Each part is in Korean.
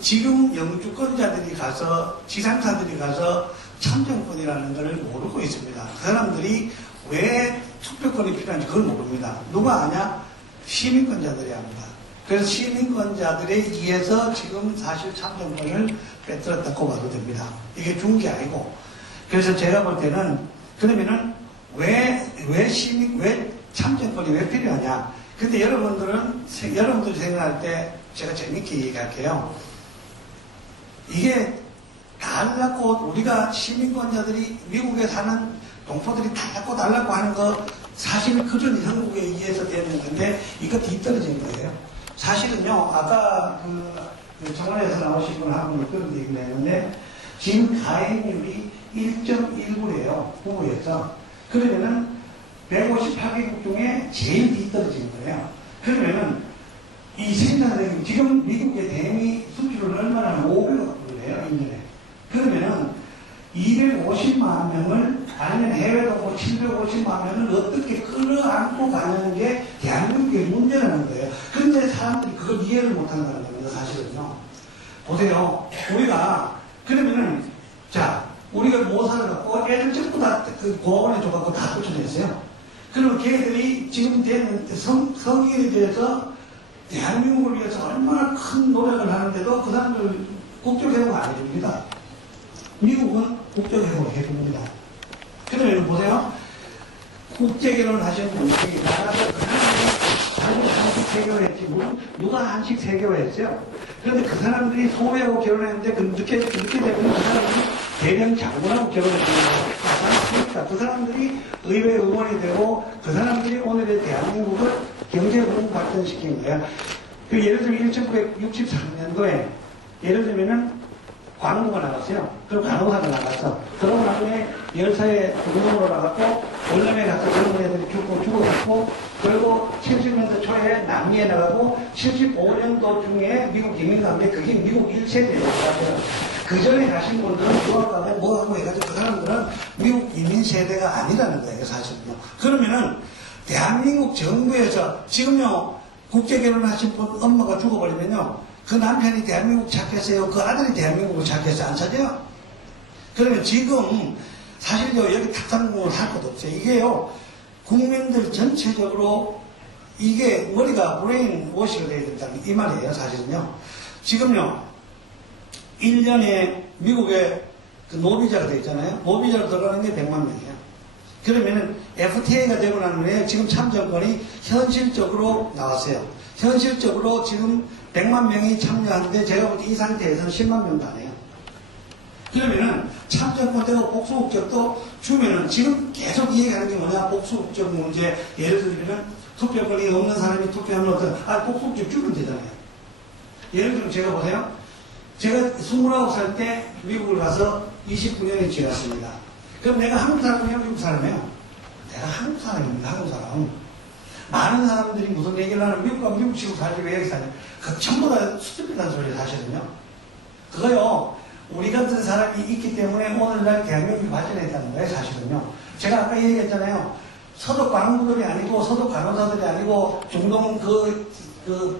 지금 영주권자들이 가서, 지상사들이 가서 참정권이라는 걸 모르고 있습니다. 그 사람들이 왜 투표권이 필요한지 그걸 모릅니다. 누가 아냐? 시민권자들이 압니다. 그래서 시민권자들에 의해서 지금 사실 참정권을 빼들었다고 봐도 됩니다. 이게 좋은 게 아니고. 그래서 제가 볼 때는, 그러면은 왜 참정권이 왜 필요하냐? 근데 여러분들이 생각할 때 제가 재밌게 얘기할게요. 이게 달라고, 우리가 시민권자들이 미국에 사는 동포들이 달라고 하는 거 사실 그런 형국에 의해서 되는 건데 이거 뒤떨어진 거예요. 사실은요, 아까 정원에서 나오신 분하고 그런 얘기를 했는데 지금 가입률이 1.19래요. 부부에서. 그러면은 158개국 중에 제일 뒤떨어진 거예요. 그러면은 이 생산력이 지금 미국의 대미 수출은 얼마나 하면 500억 불이에요, 1년에. 그러면은 250만 명을, 아니면 해외로 750만 명을 어떻게 끌어안고 가는 게 대한민국의 문제라는 거예요. 그런데 사람들이 그걸 이해를 못한다는 겁니다, 사실은요. 보세요. 우리가, 그러면은, 자, 우리가 뭐 살아갖고 애들 전부 다 고아원에 줘갖고 다 쫓아냈어요. 그러면 걔들이 지금 되는 성인에 대해서 대한민국을 위해서 얼마나 큰 노력을 하는데도 그 사람들 국적회복 안 해줍니다. 미국은 국적회복을 해줍니다. 그러면 보세요. 국제결혼 하시는 분들이 나가서 그 사람들이 한식 세계화했지, 누가 한식 세계화했어요? 그런데 그 사람들이 소외하고 결혼했는데 늦게 되면 그 사람들이 대령 장군하고 결혼했습니다. 그 사람들이 의회 의원이 되고 그 사람들이 오늘의 대한민국을 경제적으로 발전시킨 거예요. 예를 들면 1963년도에 예를 들면은 광고가 나갔어요. 그리고 간호사가 나갔어. 그러고 나중에 열사에 공동으로 나갔고 월남에 가서 젊은 애들이 죽어갔고 그리고 70년대 초에 남미에 나가고 75년도 중에 미국 이민 가는데 그게 미국 1세대였어요. 그 전에 가신 분들은 유학가고 뭐하고 해가지고 그 사람들은 미국 이민 세대가 아니라는 거예요, 사실은요. 그러면은 대한민국 정부에서 지금요 국제결혼 하신 분 엄마가 죽어버리면요 그 남편이 대한민국 찾겠어요? 그 아들이 대한민국을 찾겠어요? 안 찾아요? 그러면 지금 사실요 여기 탁상공을 할 것도 없어요. 이게요 국민들 전체적으로 이게 머리가 브레인 워시가 돼야 된다는 이 말이에요. 사실은요. 지금요 1년에 미국에 그 노비자가 되어 있잖아요. 노비자로 들어가는 게 100만 명이에요. 그러면은 FTA가 되고 난 후에 지금 참정권이 현실적으로 나왔어요. 현실적으로 지금 100만 명이 참여하는데 제가 볼 때 이 상태에서는 10만 명도 안 해요. 그러면은 참정권되고 복수국적도 주면은 지금 계속 이야기하는 게 뭐냐? 복수국적 문제. 예를 들면 투표권이 없는 사람이 투표하면 복수국적 주면 되잖아요. 예를 들면 제가 보세요. 제가 29살 때 미국을 가서 29년이 지났습니다. 그럼 내가 한국 사람이에요? 미국 사람이에요? 내가 한국 사람입니다. 한국 사람. 많은 사람들이 무슨 얘기를 하는 미국 가면 미국 치고 살지 왜 여기 사냐. 그 전부 다 수줍이라는 소리예요, 사실은요. 그거요, 우리 같은 사람이 있기 때문에 오늘날 대한민국이 발전했다는 거예요, 사실은요. 제가 아까 얘기했잖아요. 서독 광부들이 아니고, 서독 간호사들이 아니고, 중동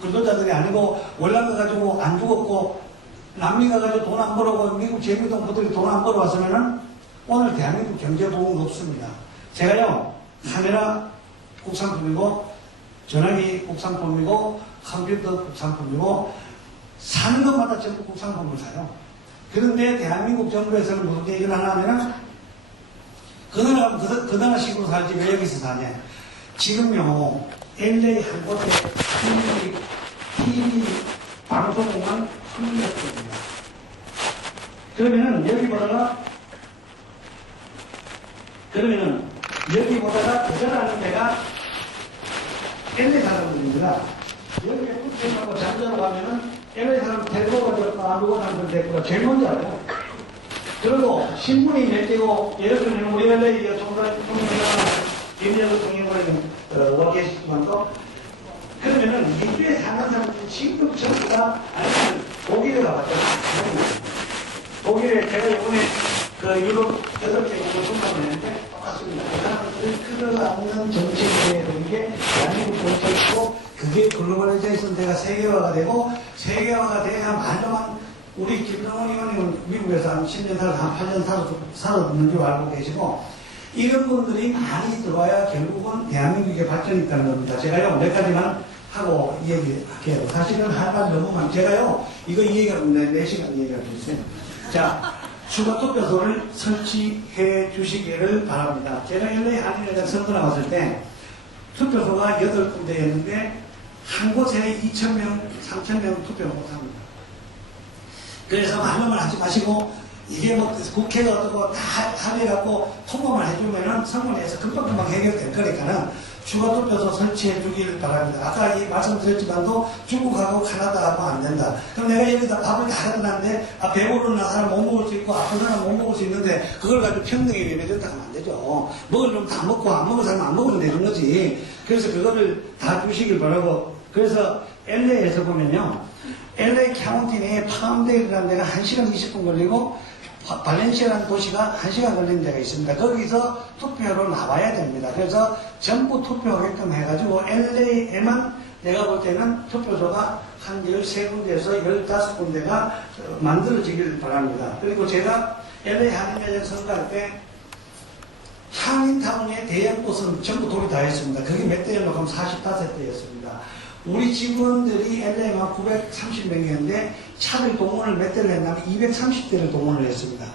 근로자들이 아니고, 월남 가가지고 안 죽었고, 남미 가가지고 돈 안 벌어고, 미국 재미동포들이 돈 안 벌어왔으면은, 오늘 대한민국 경제보험은 없습니다. 제가요, 카메라 국산품이고, 전화기 국산품이고, 컴퓨터 국산품이고, 사는 것마다 전부 국산품을 사요. 그런데 대한민국 정부에서는 무슨 얘기를 하나 하면은, 그 나라식으로 살지 왜 여기서 사냐. 지금요, LA 한 곳에 TV 방송만 300개입니다. 그러면은 여기보다가 더 잘하는 데가 LA 사람들입니다. 여기에 국제하고 잠자러 가면은 LA 사람 데리고 가지고 아무거 사람들 데리고 제일 먼저 알아요. 그리고 신문이 몇 개고, 예를 들면 우리 LA 총회가 김정은 총회가 와 계시지만도, 그러면은 미주에 사는 사람들이 지금 전부 다 아니면 독일에 가봤잖아요. 독일에 제가 이번에 유럽 8개 공부를 했는데 똑같습니다. 그 사람들이 끌어안는 정책이라는 게 대한민국 정책이고, 그게 글로벌라이제이션 대가 세계화가 되고 세계화가 돼야만만 우리 김정은 의원님은 미국에서 한 10년 살아서 한 8년 살았는 줄 알고 계시고 이런 분들이 많이 들어와야 결국은 대한민국의 발전이 있다는 겁니다. 제가요 몇 가지만 하고 얘기할게요. 사실은 할 말 너무 많 제가요 이거 이 얘기하면 4시간 얘기할 수 있어요. 자, 추가 투표소를 설치해 주시기를 바랍니다. 제가 LA 한인회관 선거 나왔을 때 투표소가 8군데였는데 한 곳에 2,000명, 3,000명 투표를 못합니다. 그래서 말로만 하지 마시고 이게 뭐 국회가 어떻고 다 합의해갖고 통과만 해주면은 선거에서 금방금방 해결될 거니까는 추가 투표소 설치해 주길 바랍니다. 아까 말씀드렸지만도 중국하고 카나다하고 안 된다. 그럼 내가 여기다 밥을 다 해놨는데 배부른 사람 못 먹을 수 있고 아픈 사람 못 먹을 수 있는데 그걸 가지고 평등에 위배된다 하면 안 되죠. 먹을 놈 다 먹고 안 먹을 사람 안 먹으면 되는 거지. 그래서 그거를 다 주시길 바라고. 그래서 LA에서 보면요. LA 카운티 내에 파운데이라는 데가 1시간 20분 걸리고 발렌시아라는 도시가 1시간 걸리는 데가 있습니다. 거기서 투표로 나와야 됩니다. 그래서 전부 투표하게끔 해가지고 LA에만 내가 볼 때는 투표소가 한 13군데에서 15군데가 만들어지길 바랍니다. 그리고 제가 LA 한인회관 선거할 때 한인타운의 대형 곳은 전부 돌이 다 했습니다. 그게 몇 대였나 하면 45대였습니다. 우리 직원들이 LA만 930명이었는데 차를 동원을 몇 대를 했냐면 230대를 동원을 했습니다.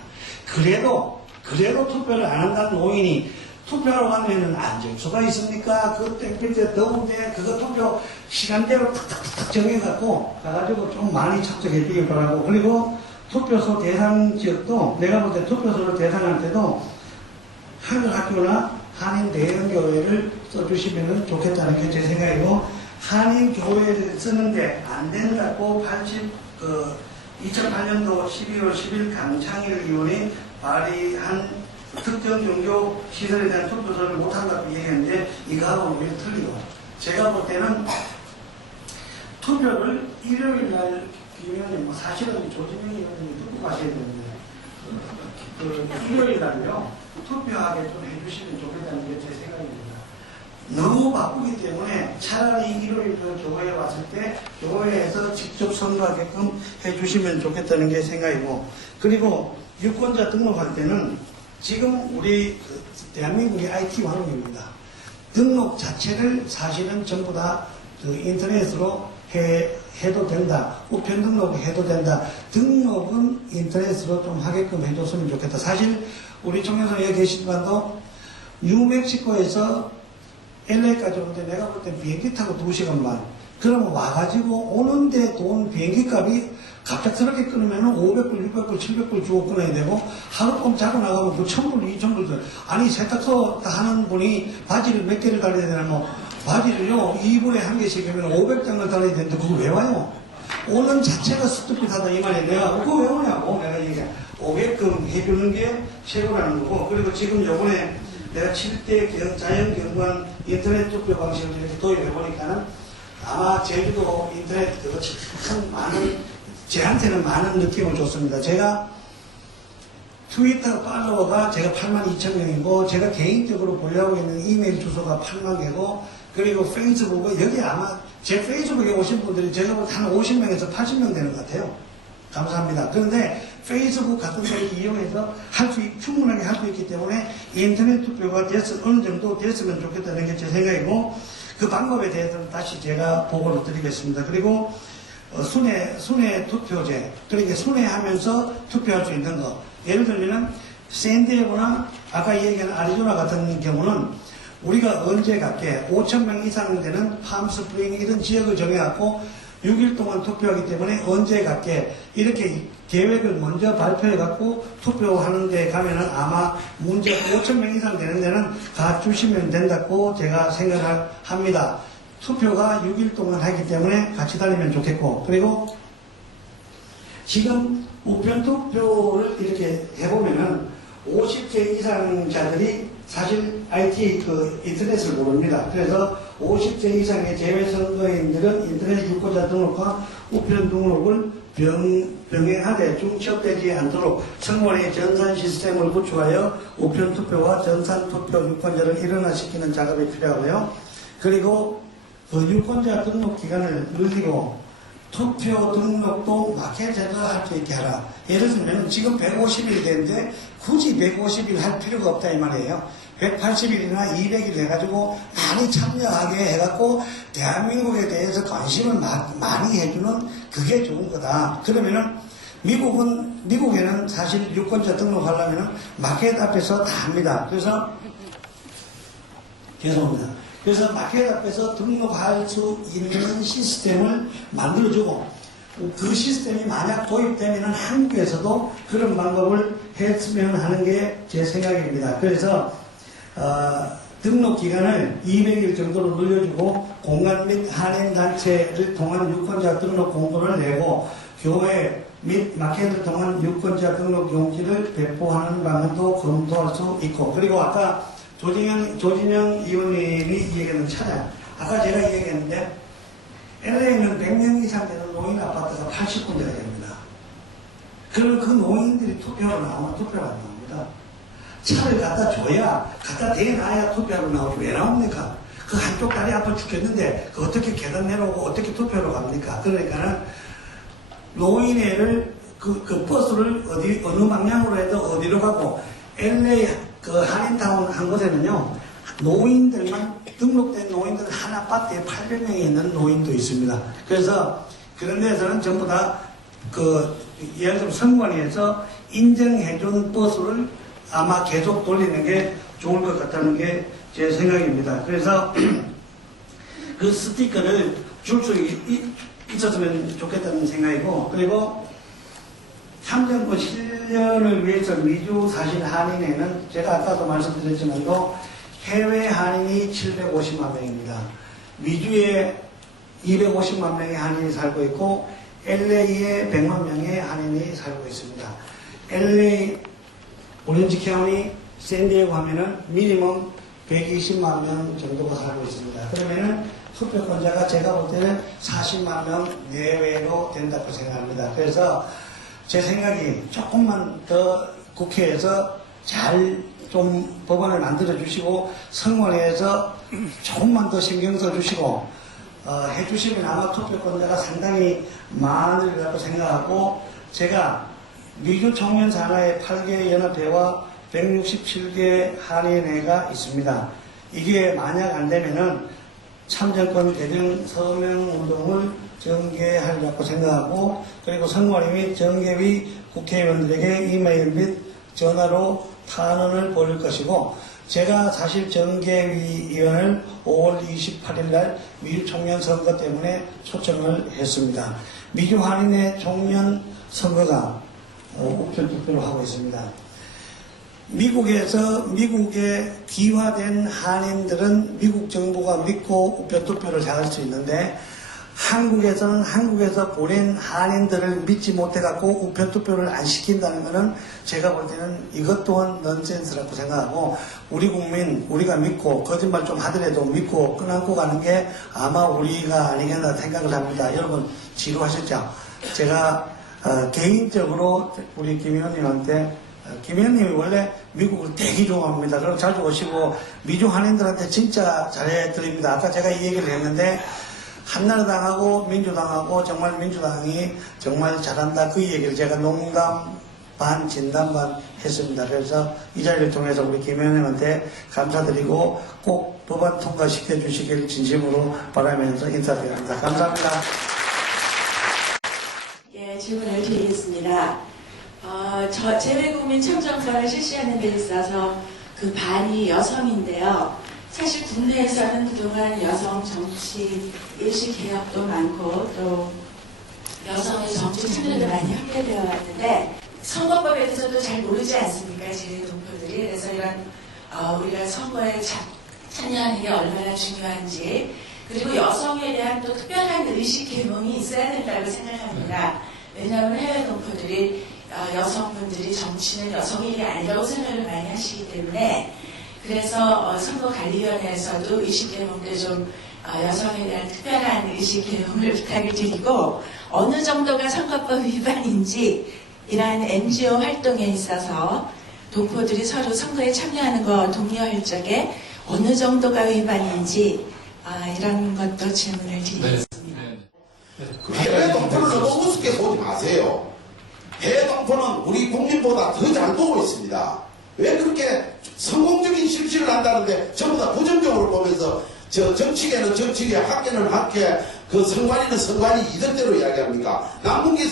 그래도 투표를 안 한다는 노인이 투표하러 가면은 안전수가 있습니까? 그 땡볕에 더운데 그거 투표 시간대로 탁탁탁 정해갖고 가가지고 좀 많이 참석해 주길 바라고. 그리고 투표소 대상 지역도 내가 볼 때 투표소를 대상할 때도 한국학교나 한인 대형교회를 써주시면 좋겠다는 게 제 생각이고, 한인교회를 쓰는데 안 된다고 2008년도 11월 10일 강창일 의원이 발의한 특정 종교 시설에 대한 투표소를 못한다고 얘기했는데 이거하고는 왜 틀리고, 제가 볼 때는 투표를 일요일 날 기면은 사실은 조진영 의원님이 듣고 가셔야 되는데 일요일 날요 투표하게 좀 해주시면 좋겠다는 게 제 생각입니다. 너무 바쁘기 때문에 차라리 일요일 교회에 왔을 때 교회에서 직접 선거하게끔 해주시면 좋겠다는 게 생각이고, 그리고 유권자 등록할 때는 지금 우리 대한민국의 IT 왕국입니다. 등록 자체를 사실은 전부 다 인터넷으로 해도 된다. 우편 등록해도 된다. 등록은 인터넷으로 좀 하게끔 해줬으면 좋겠다. 사실 우리 총영선 여기 계시지만도 뉴멕시코에서 LA까지 오는데 내가 볼 때 비행기 타고 2시간만. 그러면 와가지고 오는데 돈 비행기 값이 갑작스럽게 끊으면 500불, 600불, 700불 주고 끊어야 되고, 하룻밤 자고 나가면 그 1000불, 2000불. 아니, 세탁소 하는 분이 바지를 몇 개를 달아야 되나, 뭐, 바지를요, 2분에 1개씩 하면 500장을 달아야 되는데, 그거 왜 와요? 오는 자체가 스투핏하다, 이 말이에요. 내가, 그거 왜 오냐고, 내가 얘기해. 오게끔 해주는 게 최고라는 거고, 그리고 지금 요번에 내가 7대 자연경관 인터넷 투표 방식을 이렇게 도입해보니까는 아마 제주도 인터넷 그거 참 많은, 제한테는 많은 느낌을 줬습니다. 제가 트위터 팔로워가 제가 82,000명이고, 제가 개인적으로 보유하고 있는 이메일 주소가 8만 개고, 그리고 페이스북은 여기 아마 제 페이스북에 오신 분들이 제가 볼 때 한 50명에서 80명 되는 것 같아요. 감사합니다. 그런데 페이스북 같은 걸 이용해서 충분하게 할 수 있기 때문에 인터넷 투표가 어느 정도 됐으면 좋겠다는 게 제 생각이고, 그 방법에 대해서는 다시 제가 보고를 드리겠습니다. 그리고 순회 투표제, 그러니까 순회하면서 투표할 수 있는 거. 예를 들면 샌디에고나 아까 얘기한 아리조나 같은 경우는 우리가 언제 갈게 5,000명 이상 되는 팜스프링 이런 지역을 정해갖고 6일 동안 투표하기 때문에 언제 갈게 이렇게 계획을 먼저 발표해갖고 투표하는 데 가면은 아마 문제 5,000명 이상 되는 데는 가주시면 된다고 제가 생각을 합니다. 투표가 6일 동안 하기 때문에 같이 다니면 좋겠고, 그리고 지금 우편 투표를 이렇게 해보면은 50세 이상자들이 사실 IT 인터넷을 모릅니다. 그래서 50세 이상의 재외선거인들은 인터넷 유권자 등록과 우편 등록을 병행하되 중첩되지 않도록 청원의 전산 시스템을 구축하여 우편 투표와 전산 투표 유권자를 일원화시키는 작업이 필요하고요. 그리고 그 유권자 등록 기간을 늘리고 투표 등록도 마켓에서 할 수 있게 하라. 예를 들면 지금 150일 되는데 굳이 150일 할 필요가 없다 이 말이에요. 180일이나 200일 해가지고 많이 참여하게 해갖고 대한민국에 대해서 관심을 많이 해주는 그게 좋은 거다. 그러면은 미국에는 사실 유권자 등록하려면은 마켓 앞에서 다 합니다. 그래서 죄송합니다. 그래서 마켓 앞에서 등록할 수 있는 시스템을 만들어주고 그 시스템이 만약 도입되면 한국에서도 그런 방법을 했으면 하는 게 제 생각입니다. 그래서 등록 기간을 200일 정도로 늘려주고 공간 및 한인단체를 통한 유권자 등록 공고를 내고 교회 및 마켓을 통한 유권자 등록 용지를 배포하는 방안도 검토할 수 있고 그리고 아까 조진영 의원님이 얘기하는 차량 아까 제가 얘기했는데 LA는 100명 이상 되는 노인 아파트가 80군데가 됩니다. 그러면 그 노인들이 투표하러 나오면 투표가 안 나옵니다. 차를 갖다 줘야 갖다 대놔야 투표하러 나오지 왜 나옵니까? 그 한쪽 다리 아파 죽겠는데 그 어떻게 계단 내려오고 어떻게 투표하러 갑니까? 그러니까는 노인회를 그 버스를 어느 방향으로 해도 어디로 가고 LA 그 한인타운 한 곳에는요 노인들만 등록된 노인들 한 아파트에 800명이 있는 노인도 있습니다. 그래서 그런 데서는 전부 다 예를 들면 선관위에서 인정해준 버스를 아마 계속 돌리는 게 좋을 것 같다는 게 제 생각입니다. 그래서 그 스티커를 줄 수 있었으면 좋겠다는 생각이고 그리고 참정권 실현을 위해서 미주 사실 한인회는 제가 아까도 말씀드렸지만도 해외 한인이 750만 명입니다. 미주에 250만 명의 한인이 살고 있고 LA에 100만 명의 한인이 살고 있습니다. LA 오렌지 카운티 샌디에고 하면은 미니멈 120만 명 정도가 살고 있습니다. 그러면은 투표권자가 제가 볼 때는 40만 명 내외로 된다고 생각합니다. 그래서 제 생각이 조금만 더 국회에서 잘 좀 법안을 만들어 주시고 선관위에서 조금만 더 신경 써 주시고 해주시면 아마 투표권자가 상당히 많을 거라고 생각하고 제가 미주 청년 산하의 8개 연합회와 167개 한인회가 있습니다. 이게 만약 안 되면은 참정권 개정 서명 운동을 전개하려고 생각하고 그리고 선관위 및 정개위 국회의원들에게 이메일 및 전화로 탄원을 보낼 것이고 제가 사실 정개위원을 5월 28일 날 미주 총련 선거 때문에 초청을 했습니다. 미주 한인회 총련 선거가 우편 투표를 하고 있습니다. 미국에 귀화된 한인들은 미국 정부가 믿고 우편 투표를 잘할 수 있는데 한국에서는 한국에서 보낸 한인들을 믿지 못해갖고 우편 투표를 안 시킨다는 것은 제가 볼 때는 이것 또한 넌센스라고 생각하고 우리 국민 우리가 믿고 거짓말 좀 하더라도 믿고 끊고 가는 게 아마 우리가 아니겠나 생각을 합니다. 여러분 지루하셨죠? 제가 개인적으로 우리 김 의원님한테 김 의원님이 원래 미국을 되게 좋아합니다. 그럼 자주 오시고 미주 한인들한테 진짜 잘해드립니다. 아까 제가 이 얘기를 했는데 한나라당하고 민주당하고 정말 민주당이 정말 잘한다 그 얘기를 제가 농담 반 진담 반 했습니다. 그래서 이 자리를 통해서 우리 김 의원님한테 감사드리고 꼭 법안 통과시켜 주시길 진심으로 바라면서 인사드립니다. 감사합니다. 예, 질문을 드리겠습니다. 재외국민 참정권을 실시하는 데 있어서 그 반이 여성인데요. 사실 국내에서는 그동안 여성 정치 일시 개혁도 많고 또 여성의 정치 참여도 많이 확대되어 왔는데 선거법에 대해서도 잘 모르지 않습니까? 지금 동포들이. 그래서 이런 우리가 선거에 참여하는 게 얼마나 중요한지 그리고 여성에 대한 또 특별한 의식 계몽이 있어야 된다고 생각합니다. 왜냐하면 해외 동포들이 여성분들이 정치는 여성의 일이 아니라고 생각을 많이 하시기 때문에 그래서 선거관리위원회에서도 의식계몽도 좀 여성에 대한 특별한 의식계몽을 부탁을 드리고 어느 정도가 선거법 위반인지 이러한 NGO 활동에 있어서 동포들이 서로 선거에 참여하는 거 독려할 적에 어느 정도가 위반인지 이런 것도 질문을 드리겠습니다. 해외 동포를 너무 우습게 보지 마세요. 해외 동포는 우리 국민보다 더 잘 보고 있습니다. 왜 그렇게 성공적인 실시를 한다는데 전부 다 부정적으로 보면서 정치계는 정치계, 학계는 학계, 그 선관위는 선관위 이들대로 이야기합니까? 남문기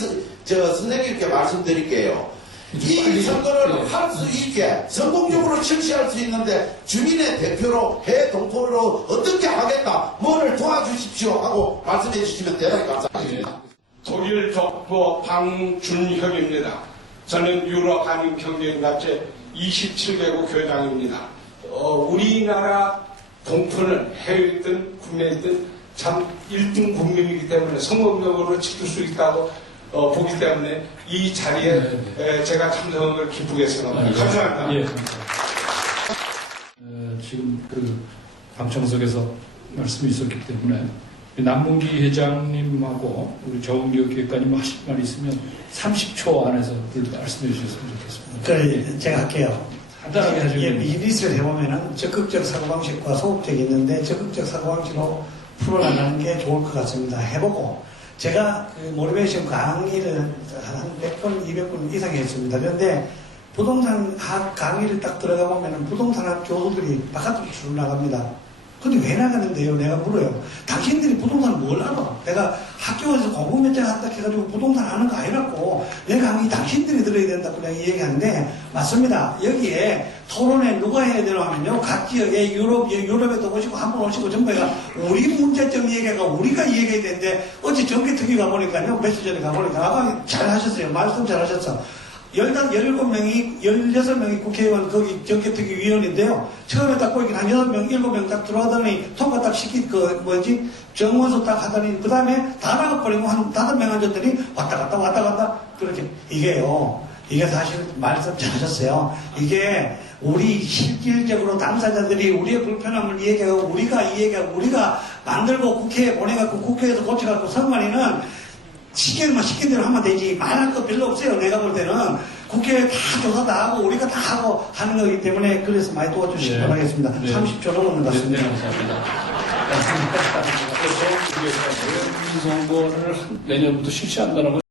선생님께 말씀드릴게요. 이 선거를 할 수 있게 성공적으로 실시할 수 있는데 주민의 대표로 해외 동포로 어떻게 하겠다, 뭐를 도와주십시오 하고 말씀해 주시면 대단히 감사하겠습니다. 독일 족보 방준혁입니다. 저는 유럽 한인경제인단체 27개국 교장입니다. 우리나라 동포는 해외에 있든 국내에 있든 참 1등 국민이기 때문에 성공적으로 지킬 수 있다고 보기 때문에 이 자리에 제가 참석한 걸 기쁘게 생각합니다. 감사합니다. 예, 감사합니다. 지금 그 방청석에서 말씀이 있었기 때문에 남문기 회장님하고 우리 정은교 기획관님 하실 말 있으면 30초 안에서 말씀해 주셨으면 좋겠습니다. 그래, 제가 할게요. 간단하게 하시면 이 리스트를 해보면은 적극적 사고방식과 소극적이 있는데 적극적 사고방식으로 풀어나가는 게 좋을 것 같습니다. 해보고 제가 그 모티베이션 강의를 한 100번, 200번 이상 했습니다. 그런데 부동산 학 강의를 딱 들어가 보면은 부동산 학 교수들이 바깥으로 줄 나갑니다. 근데 왜 나가는데요? 내가 물어요. 당신들이 부동산을 뭘 알아? 내가 학교에서 공부 몇 장 한다 해가지고 부동산 아는 거 아니라고. 내 강의 당신들이 들어야 된다고 내가 얘기하는데, 맞습니다. 여기에 토론회 누가 해야 되나 하면요. 각 지역에 유럽에도 오시고 한 번 오시고 전부가 우리 문제점 얘기가 우리가 얘기해야 되는데, 어제 정기특위 가보니까요. 며칠 전에 가보니까, 아까 잘 하셨어요. 말씀 잘 하셨어. 17명이, 16명이 국회의원 거기 정개특위 위원인데요. 처음에 딱 보니까 한 6명, 7명 딱 들어가더니 통과 딱 시킨 정원서 딱 하더니 그 다음에 다 나가버리고 한 5명 앉았더니 왔다 갔다 그렇게. 이게 사실 말씀 잘하셨어요. 이게 우리 실질적으로 당사자들이 우리의 불편함을 얘기하고 우리가 만들고 국회에 보내갖고 국회에서 고쳐갖고 선관위는 시킨 대로 하면 되지. 말할 거 별로 없어요. 내가 볼 때는 국회에 다 조사 다 하고 우리가 다 하고 하는 거기 때문에 그래서 많이 도와주시기 바라겠습니다. 30초 넘는 것 같습니다. 네, 감사합니다. 선거를 내년부터 실시한다는 건